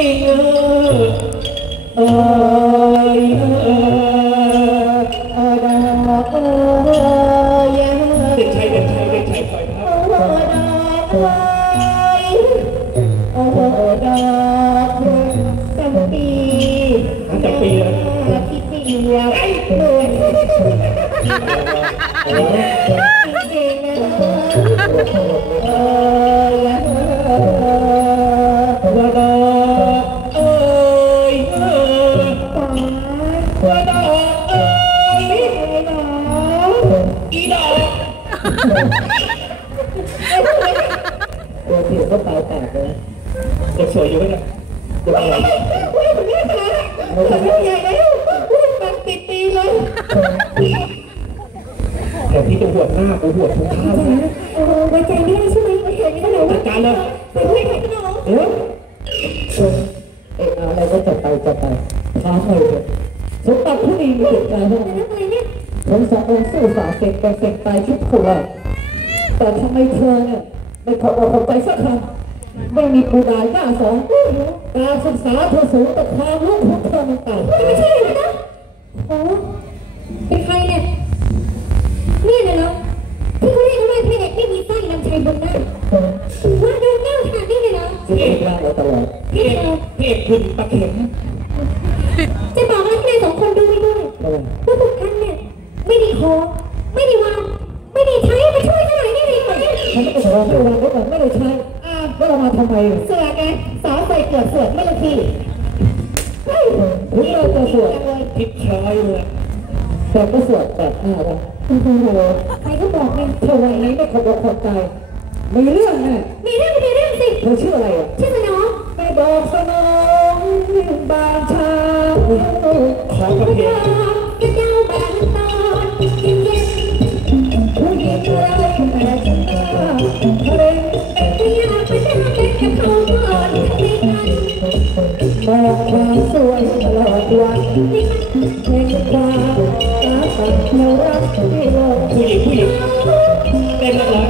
เออเอ้ยเออเออดอกเอ้ยเด็กชายเด็กชายเด็กชายคอยครับเออดอกเอ้ยเออดอกจำปีที่เดียวไอ้เบื่อจริง ตัวผิวก็ตาแตกเลยเด็กสวยอยู่ไหมเนี่ยเด็กสวยอุ้ยคนนี้ตายแล้วคนนี้ใหญ่แล้วอุ้ยปากติดตีเลยเดี๋ยวพี่จะหวดหน้ากูหวดทุกข้าวนะโอ้ไว้ใจไม่ได้ใช่ไหมไม่เห็นไม่ได้จัดการเลยเป็นผู้ใหญ่กันเหรอเออเอออะไรก็จัดไปจัดไปท้าใครเลยสมบัติผู้ดีมีเหตุการณ์เท่านั้นทั้งสององค์สู้สาวเสกกันเสกตายชุดขวด แต่ทำไมเธอเนี่ยไม่ขอบอกผมไปสักคำไม่มีปูดายหน้าสองการศึกษาเธอสูงแต่ความรู้ของเธอมันต่ำไม่ใช่เลยนะโอ้เป็นใครเนี่ยเนี่ยนะเนาะที่เขาเรียกว่าพระเอกไม่มีไส้ลำชัยบนหน้าว่าดูหน้าขนาดนี้เลยเนาะพี่เอกได้เราตลอดพี่เอกพี่เอกคุณปะเข็ม ใส่เกลือเสือกไม่ละทีเฮ้ยถึงเราจะสวดพิชช้อยเลยแต่ก็สวดแบบหน้าละโอ้โหใครก็บอกไงเธอวันนี้ไม่ขอบขอบใจมีเรื่องแน่มีเรื่องมีเรื่องสิเธอชื่ออะไรอะชื่อสนองไม่บอกสนองบางชาขอประเพียนจะ ผู้หญิงผู้หญิงเต้นนักร้อง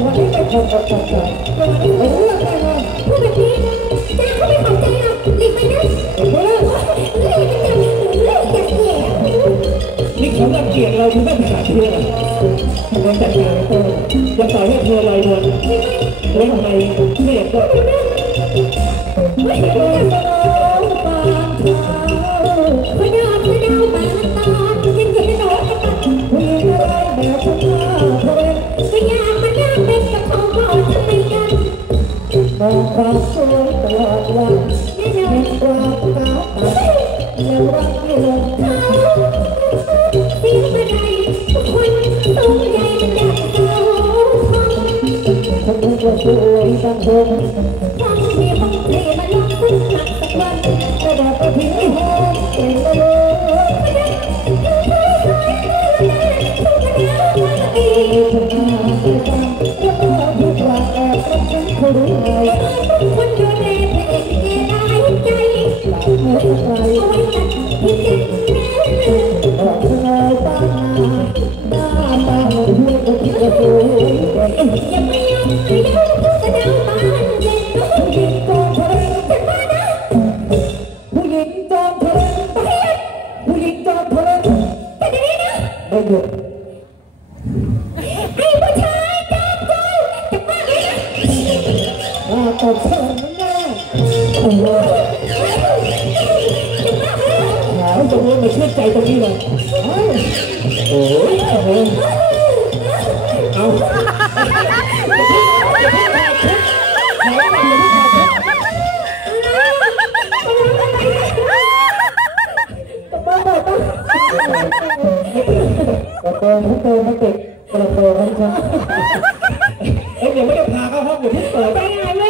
นนี้ไม่พอกับจับใจไม่รู้อะไรเลยพูดแบบนี้จ้าเขาไม่ขอบใจหรอกหลีกไปนะเลิกเลิกกันจังเลิกอย่าแย่นี่เขารังเกียจเราที่ไม่ไปหาเชื่อเราจัดงานก็จะปล่อให้เธอลอยนวลแล้วทำไมไม่อยาก มอ ผู้หญิงจอมทะเลผู้หญิงจอมทะเลแต่เดี๋ยวนี้นะได้หยุดไอผู้ชายจอมโจรจะมาไงนะหน้าตบเชิญแน่โอ้หาตรงนี้มาเชื่อใจตรงนี้เลยโอ้ยโอ้โหเอา กระโปรงทั้งตัวทั้งติดกระโปรงทั้งชั้นเอ้ยเดี๋ยวไม่ได้พาเข้าห้องอยู่ที่เปิด ไปไหน